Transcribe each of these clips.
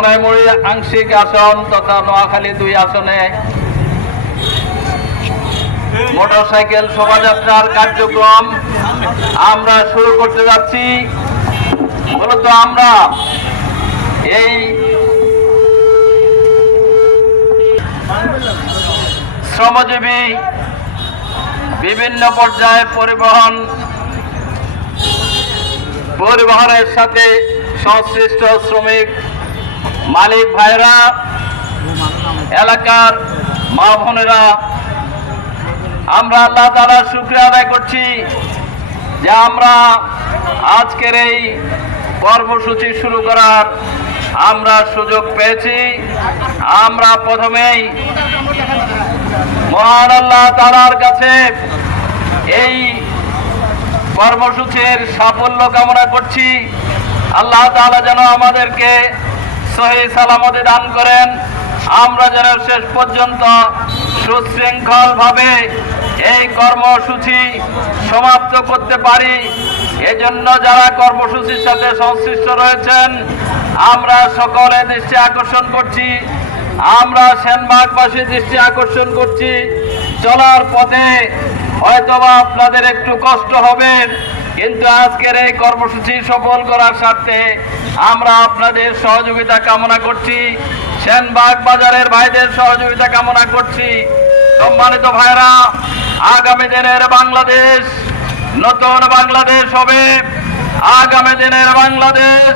সোনাইমুড়ি আংশিক আসন তথা নোয়াখালী 2 আসনে মোটরসাইকেল শোভাযাত্রার কার্যক্রম আমরা শুরু করতে যাচ্ছি। মূলত আমরা এই শ্রমজীবী বিভিন্ন পর্যায়ে পরিবহনের সাথে সংশ্লিষ্ট শ্রমিক মালিক ভাইরা, এলাকার মা বোনেরা, আমরা আল্লাহ তাআলার শুকরিয়া আদায় করছি যে আমরা আজকের এই কর্মসূচি শুরু করার আমরা সুযোগ পেয়েছি। আমরা প্রথমেই মহান আল্লাহ তাআলার কাছে এই কর্মসূচির সাফল্য কামনা করছি। আল্লাহ তাআলা যেন আমাদেরকে সহি সালামতে দান করেন, আমরা যেন শেষ পর্যন্ত সুশৃঙ্খলভাবে এই কর্মসূচি সমাপ্ত করতে পারি। এজন্য যারা কর্মসূচির সাথে সংশ্লিষ্ট রয়েছেন আমরা সকলে দৃষ্টি আকর্ষণ করছি, আমরা সেনবাগবাসী দৃষ্টি আকর্ষণ করছি। চলার পথে হয়তোবা আপনাদের একটু কষ্ট হবে, কিন্তু আজকের এই কর্মসূচি সফল করার স্বার্থে আমরা আপনাদের সহযোগিতা কামনা করছি, সেনবাগ বাজারের ভাইদের সহযোগিতা কামনা করছি। সম্মানিত ভাইরা, আগামী দিনের বাংলাদেশ নতুন বাংলাদেশ হবে। আগামী দিনের বাংলাদেশ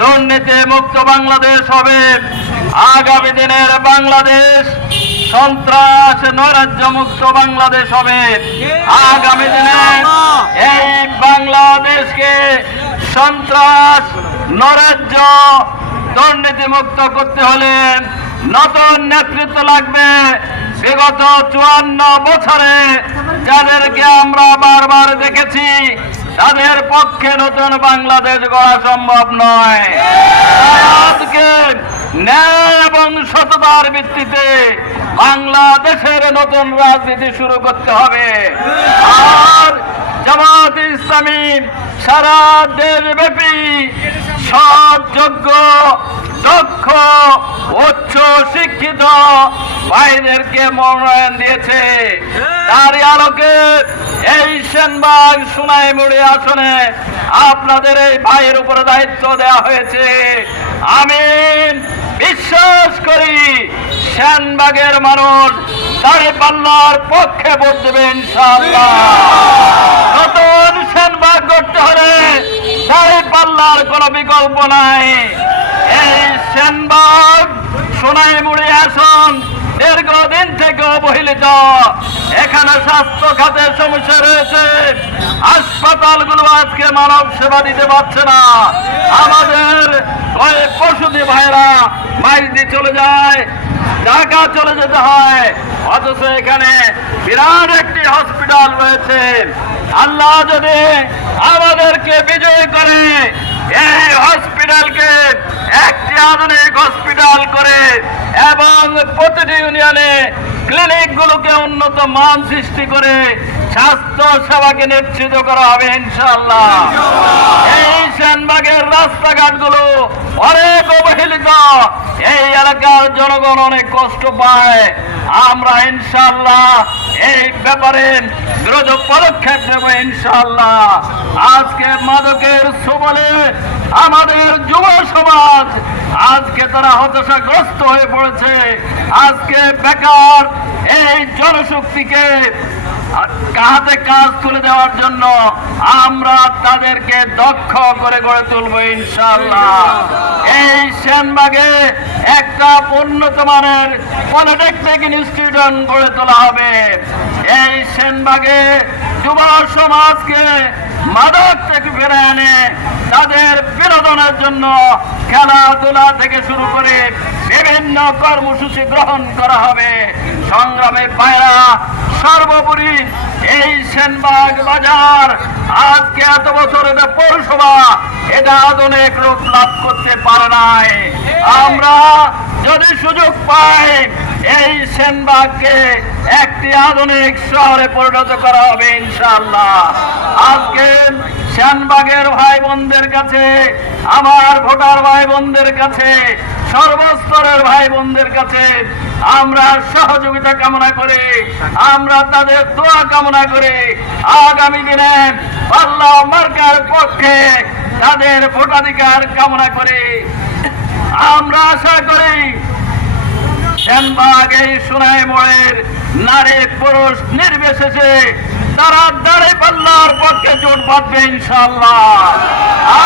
দুর্নীতি মুক্ত বাংলাদেশ হবে। আগামী দিনের বাংলাদেশ সন্ত্রাস নৈরাজ্য মুক্ত বাংলাদেশ হবে। আগামী দিনে এই বাংলাদেশকে সন্ত্রাস নৈরাজ্য দুর্নীতি মুক্ত করতে হলে নতুন নেতৃত্ব লাগবে। বিগত 54 বছরে যাদেরকে আমরা বারবার দেখেছি তাদের পক্ষে নতুন বাংলাদেশ গড়া সম্ভব নয়। আজকে ন্যায় এবং সততার ভিত্তিতে বাংলাদেশের নতুন রাজনীতি শুরু করতে হবে। আর জামাত ইসলামী সারা দেশব্যাপী সৎ, যোগ্য, দক্ষ, উচ্চ শিক্ষিত ভাইদেরকে মনোনয়ন দিয়েছে। তারই আলোকে এই সেনবাগ সোনাইমুড়ি আসনে আপনাদের এই ভাইয়ের উপরে দায়িত্ব দেওয়া হয়েছে। আমি বিশ্বাস করি সেনবাগের মানুষ দাঁড়িপাল্লার পক্ষে ভোট দেবে ইনশাআল্লাহ। নতুন সেনবাগ করতে হলে দাঁড়িপাল্লার কোনো বিকল্প নাই। এই সেনবাগ সোনাইমুড়ি আসন দীর্ঘদিন থেকে অবহেলিত। এখানে স্বাস্থ্য খাতের সমস্যা রয়েছে, হাসপাতালগুলো আজকে মানব সেবা দিতে পারছে না। আমাদের কয়েক প্রসূতি ভাইরা বাইরে চলে যায়, ঢাকা চলে যেতে হয়, অথচ এখানে বিরাট একটি হসপিটাল রয়েছে। আল্লাহ যদি আমাদেরকে বিজয় করে এই হসপিটালকে একটি আধুনিক হসপিটাল করে এবং প্রতিটি ইউনিয়নে ক্লিনিকগুলোকে উন্নত মান সৃষ্টি করে স্বাস্থ্য সেবাকে নিশ্চিত করা হবে ইনশাআল্লাহ। এই সেনবাগের রাস্তাঘাটগুলো অনেক অবহেলিত, এই এলাকার জনগণ অনেক কষ্ট পায়। আমরা ইনশাআল্লাহ এই ব্যাপারে দ্রুত পদক্ষেপ নেব ইনশাআল্লাহ। আজকে মাদকের সুবলে আমাদের যুব সমাজ আজকে তারা হতাশাগ্রস্ত হয়ে পড়েছে। আজকে বেকার এই জনশক্তিকে হাতে কাজ তুলে দেওয়ার জন্য আমরা তাদেরকে দক্ষ করে গড়ে তুলব ইনশাআল্লাহ। এই সেনবাগে একটা উন্নত মানের পলিটেকনিক ইনস্টিটিউশন গড়ে তোলা হবে। এই সেনবাগে যুব সমাজকে মাদক থেকে ফিরে এনে তাদের বিনোদনের জন্য খেলাধুলা থেকে শুরু করে বিভিন্ন কর্মসূচি গ্রহণ করা হবে। সংগ্রামে পায়রা, সর্বোপরি এই সেনবাগ বাজার আজকে এত বছর এটা পৌরসভা, এটা আধুনিক রূপ লাভ করতে পারে নাই। আমরা যদি সুযোগ পাই এই সেনবাগকে একটি আধুনিক শহরে পরিণত করা হবে ইনশাআল্লাহ। আজকে সেনবাগের ভাই বোনদের কাছে, আমার ভোটার ভাই বোনদের কাছে, সর্বস্তরের ভাই বোনদের কাছে আমরা সহযোগিতা কামনা করে, আমরা তাদের দোয়া কামনা করে আগামী দিনে আল্লাহ মার্কার পক্ষে তাদের ভোটাধিকার কামনা করে আমরা আশা করি সেনবাগ এই সোনাই মোড়ের নারী পুরুষ নির্বিশেষে তারা দাঁড়িপাল্লার পক্ষে জোট বাঁধবে ইনশাআল্লাহ।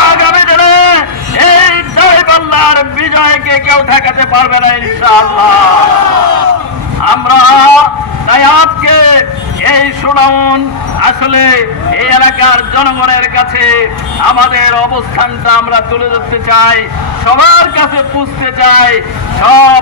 আগামী দিনে এই দাঁড়িপাল্লার বিজয়কে কেউ ঠেকাতে পারবে না ইনশাআল্লাহ। আমরা তাই আজকে এই সুনাউন আসলে এই এলাকার জনগণের কাছে আমাদের অবস্থানটা আমরা তুলে ধরতে চাই, সবার কাছে পুষতে চাই। সব